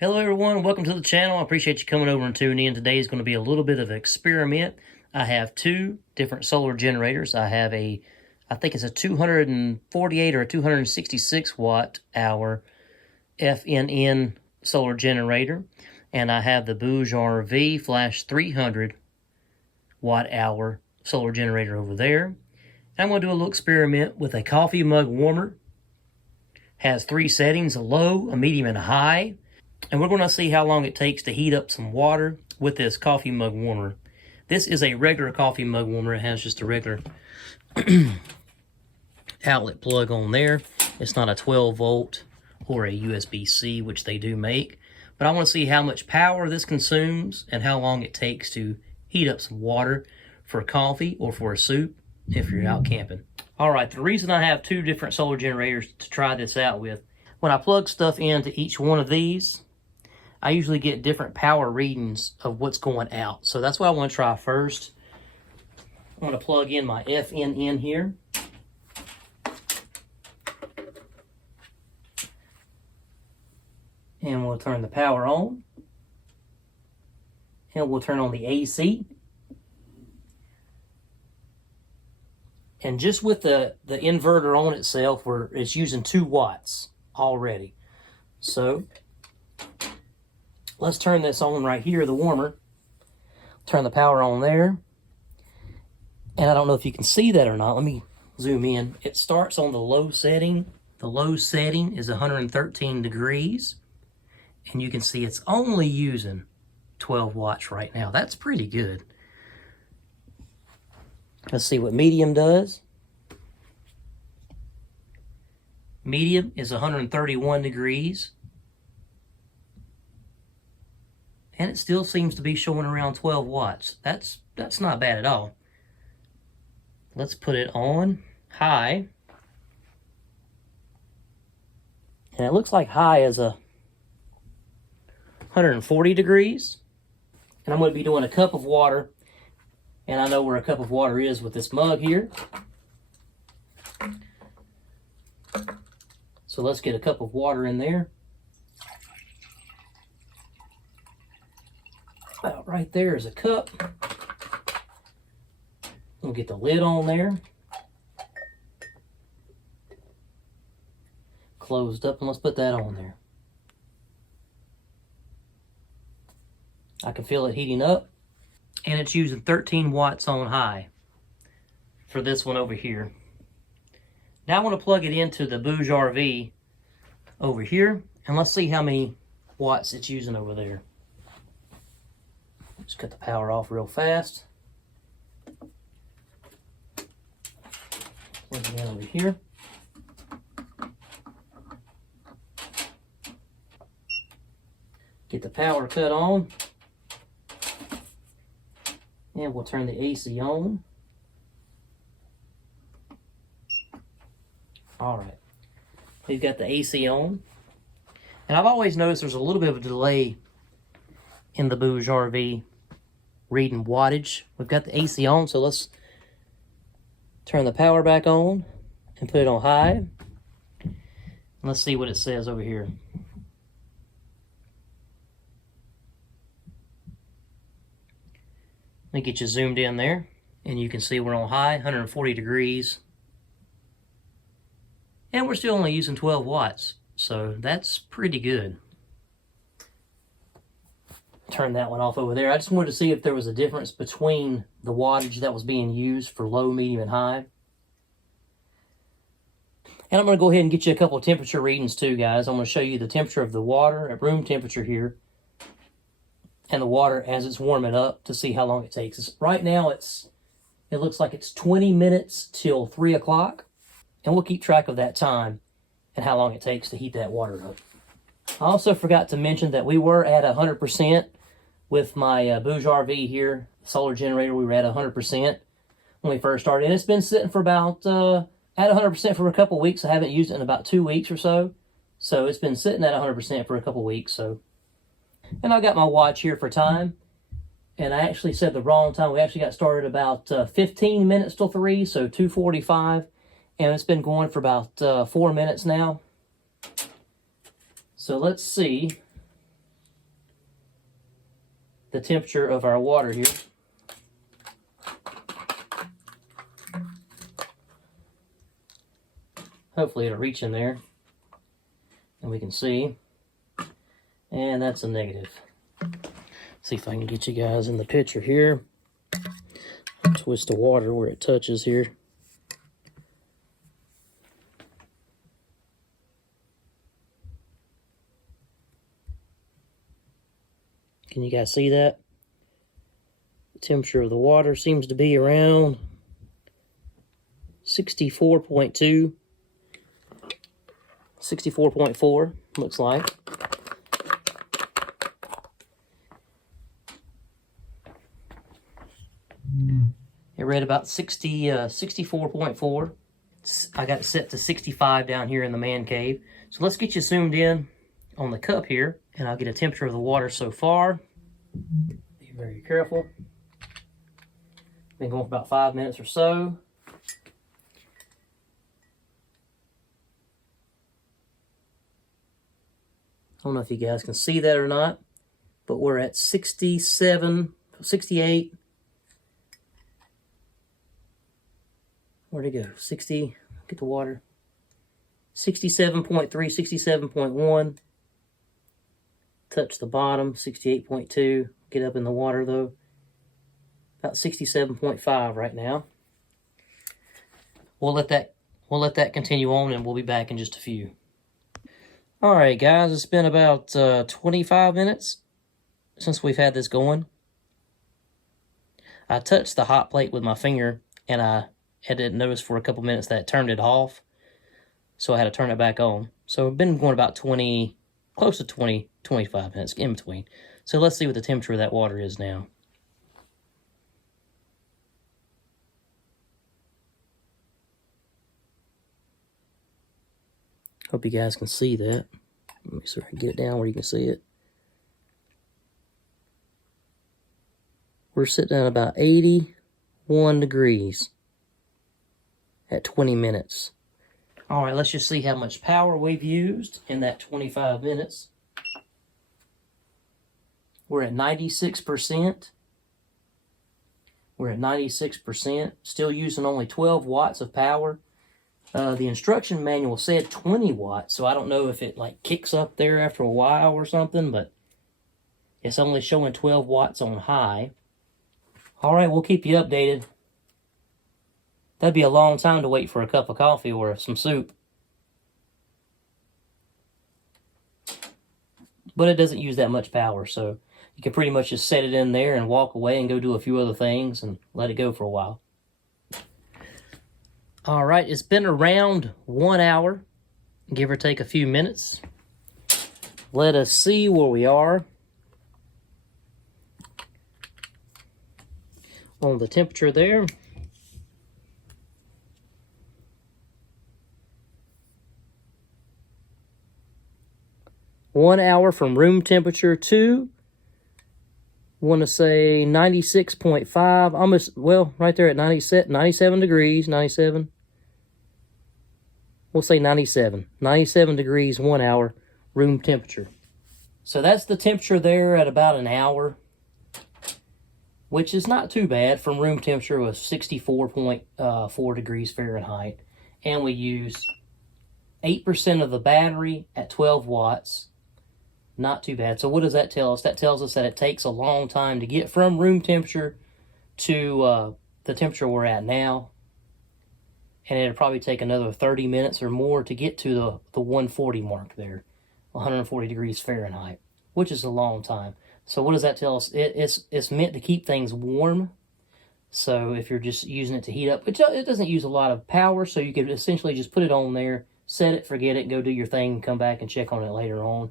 Hello everyone, welcome to the channel. I appreciate you coming over and tuning in. Today is going to be a little bit of an experiment. I have two different solar generators. I have I think it's a 248 or a 266 watt hour FNN solar generator. And I have the BougeRV Flash 300 watt hour solar generator over there. And I'm going to do a little experiment with a coffee mug warmer. Has three settings, a low, a medium, and a high. And we're going to see how long it takes to heat up some water with this coffee mug warmer. This is a regular coffee mug warmer. It has just a regular outlet plug on there. It's not a 12 volt or a USB-C, which they do make. But I want to see how much power this consumes and how long it takes to heat up some water for coffee or for a soup if you're out camping. All right, the reason I have two different solar generators to try this out with, when I plug stuff into each one of these, I usually get different power readings of what's going out. So that's what I want to try first. I'm going to plug in my FNN here. And we'll turn the power on. And we'll turn on the AC. And just with the inverter on itself, it's using 2 watts already. So let's turn this on right here, the warmer. Turn the power on there. And I don't know if you can see that or not. Let me zoom in. It starts on the low setting. The low setting is 113 degrees. And you can see it's only using 12 watts right now. That's pretty good. Let's see what medium does. Medium is 131 degrees. And it still seems to be showing around 12 watts. That's not bad at all. Let's put it on high. And it looks like high is 140 degrees. And I'm going to be doing a cup of water. And I know where a cup of water is with this mug here. So let's get a cup of water in there. About right there is a cup. We'll get the lid on there. Closed up, and let's put that on there. I can feel it heating up. And it's using 13 watts on high for this one over here. Now I want to plug it into the BougeRV over here, and let's see how many watts it's using over there. Just cut the power off real fast. Plug it in over here. Get the power cut on. And we'll turn the AC on. All right. We've got the AC on. And I've always noticed there's a little bit of a delay in the BougeRV reading wattage. We've got the AC on, so let's turn the power back on and put it on high. And let's see what it says over here. Let me get you zoomed in there, and you can see we're on high, 140 degrees. And we're still only using 12 watts, so that's pretty good. Turn that one off over there. I just wanted to see if there was a difference between the wattage that was being used for low, medium, and high. And I'm going to go ahead and get you a couple of temperature readings too, guys. I'm going to show you the temperature of the water at room temperature here, and the water as it's warming up to see how long it takes. Right now, it looks like it's 20 minutes till 3 o'clock, and we'll keep track of that time and how long it takes to heat that water up. I also forgot to mention that we were at 100% with my BougeRV here, solar generator. We were at 100% when we first started, and it's been sitting for about at 100% for a couple weeks. I haven't used it in about 2 weeks or so, so it's been sitting at 100% for a couple weeks. So. And I got my watch here for time. And I actually said the wrong time. We actually got started about 15 minutes till 3, so 2:45. And it's been going for about 4 minutes now. So let's see the temperature of our water here. Hopefully it'll reach in there and we can see. And that's a negative. See if I can get you guys in the picture here. Twist the water where it touches here. Can you guys see that? The temperature of the water seems to be around 64.2, 64.4, looks like. It read about 64.4. I got it set to 65 down here in the man cave. So let's get you zoomed in on the cup here, and I'll get a temperature of the water so far. Be very careful. Been going for about 5 minutes or so. I don't know if you guys can see that or not, but we're at 67, 68. Where'd it go? 60, get the water. 67.3, 67.1. Touch the bottom, 68.2. Get up in the water though. About 67.5 right now. We'll let that continue on, and we'll be back in just a few. All right, guys, it's been about 25 minutes since we've had this going. I touched the hot plate with my finger, and I didn't notice for a couple minutes that it turned it off, so I had to turn it back on. So I've been going about 20, close to 20, 25 minutes in between. So let's see what the temperature of that water is now. Hope you guys can see that. Let me sort of get it down where you can see it. We're sitting at about 81 degrees at 20 minutes. All right, let's just see how much power we've used in that 25 minutes. We're at 96%. We're at 96%, still using only 12 watts of power. The instruction manual said 20 watts, so I don't know if it like kicks up there after a while or something, but it's only showing 12 watts on high. All right, we'll keep you updated. That'd be a long time to wait for a cup of coffee or some soup. But it doesn't use that much power, so you can pretty much just set it in there and walk away and go do a few other things and let it go for a while. All right, it's been around 1 hour, give or take a few minutes. Let us see where we are on the temperature there. One hour from room temperature to, want to say 96.5, almost, well, right there at 97 degrees, 97. We'll say 97. 97 degrees, 1 hour, room temperature. So that's the temperature there at about an hour, which is not too bad. From room temperature was 64.4 degrees Fahrenheit. And we use 8% of the battery at 12 watts. Not too bad. So what does that tell us? That tells us that it takes a long time to get from room temperature to the temperature we're at now. And it'll probably take another 30 minutes or more to get to the 140 mark there. 140 degrees Fahrenheit, which is a long time. So what does that tell us? It's meant to keep things warm. So if you're just using it to heat up, it doesn't use a lot of power, so you could essentially just put it on there, set it, forget it, go do your thing, and come back and check on it later on.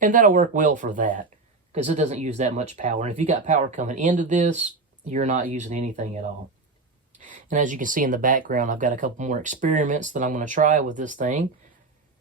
And that'll work well for that, because it doesn't use that much power. And if you got power coming into this, you're not using anything at all. And as you can see in the background, I've got a couple more experiments that I'm going to try with this thing.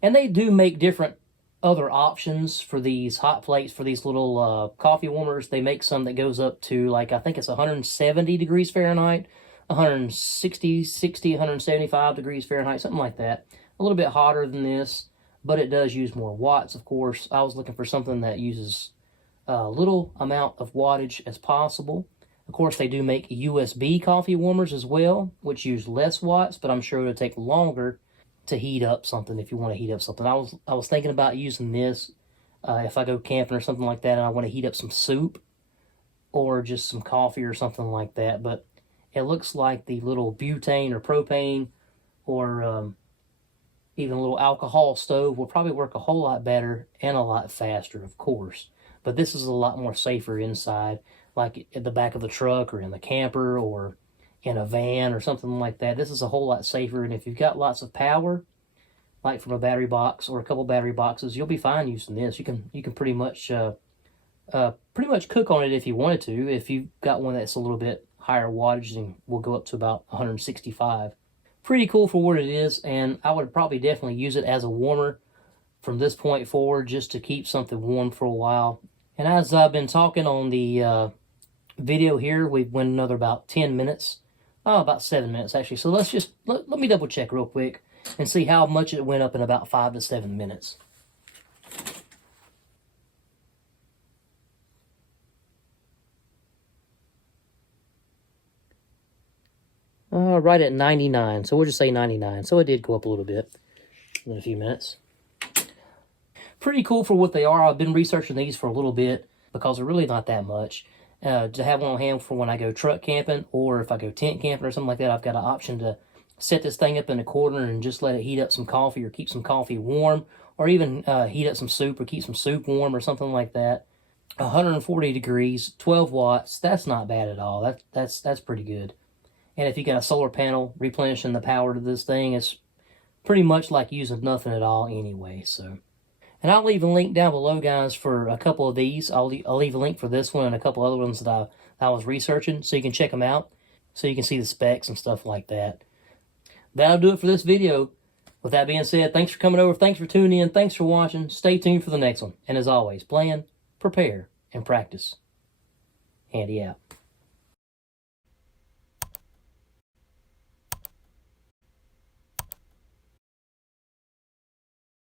And they do make different other options for these hot plates, for these little coffee warmers. They make some that goes up to, like, I think it's 170 degrees Fahrenheit, 160, 60, 175 degrees Fahrenheit, something like that. A little bit hotter than this, but it does use more watts, of course. I was looking for something that uses little amount of wattage as possible. Of course, they do make USB coffee warmers as well, which use less watts, but I'm sure it'll take longer to heat up something if you want to heat up something. I was thinking about using this if I go camping or something like that and I want to heat up some soup or just some coffee or something like that. But it looks like the little butane or propane or even a little alcohol stove will probably work a whole lot better and a lot faster, of course. But this is a lot more safer inside, like at the back of the truck or in the camper or in a van or something like that. This is a whole lot safer, and if you've got lots of power, like from a battery box or a couple battery boxes, you'll be fine using this. You can pretty much cook on it if you wanted to. If you've got one that's a little bit higher wattage, and will go up to about 165. Pretty cool for what it is, and I would probably definitely use it as a warmer from this point forward, just to keep something warm for a while. And as I've been talking on the video here, we've went another about 10 minutes. Oh, about 7 minutes actually. So let's just, let me double check real quick and see how much it went up in about 5 to 7 minutes. Right at 99, so we'll just say 99. So it did go up a little bit in a few minutes. Pretty cool for what they are. I've been researching these for a little bit because they're really not that much. To have one on hand for when I go truck camping or if I go tent camping or something like that, I've got an option to set this thing up in a corner and just let it heat up some coffee or keep some coffee warm, or even heat up some soup or keep some soup warm or something like that. 140 degrees, 12 watts, that's not bad at all. That's pretty good. And if you got a solar panel replenishing the power to this thing, it's pretty much like using nothing at all anyway. So, and I'll leave a link down below, guys, for a couple of these. I'll leave a link for this one and a couple other ones that I was researching, so you can check them out, so you can see the specs and stuff like that. That'll do it for this video. With that being said, thanks for coming over. Thanks for tuning in. Thanks for watching. Stay tuned for the next one. And as always, plan, prepare, and practice. Handy out.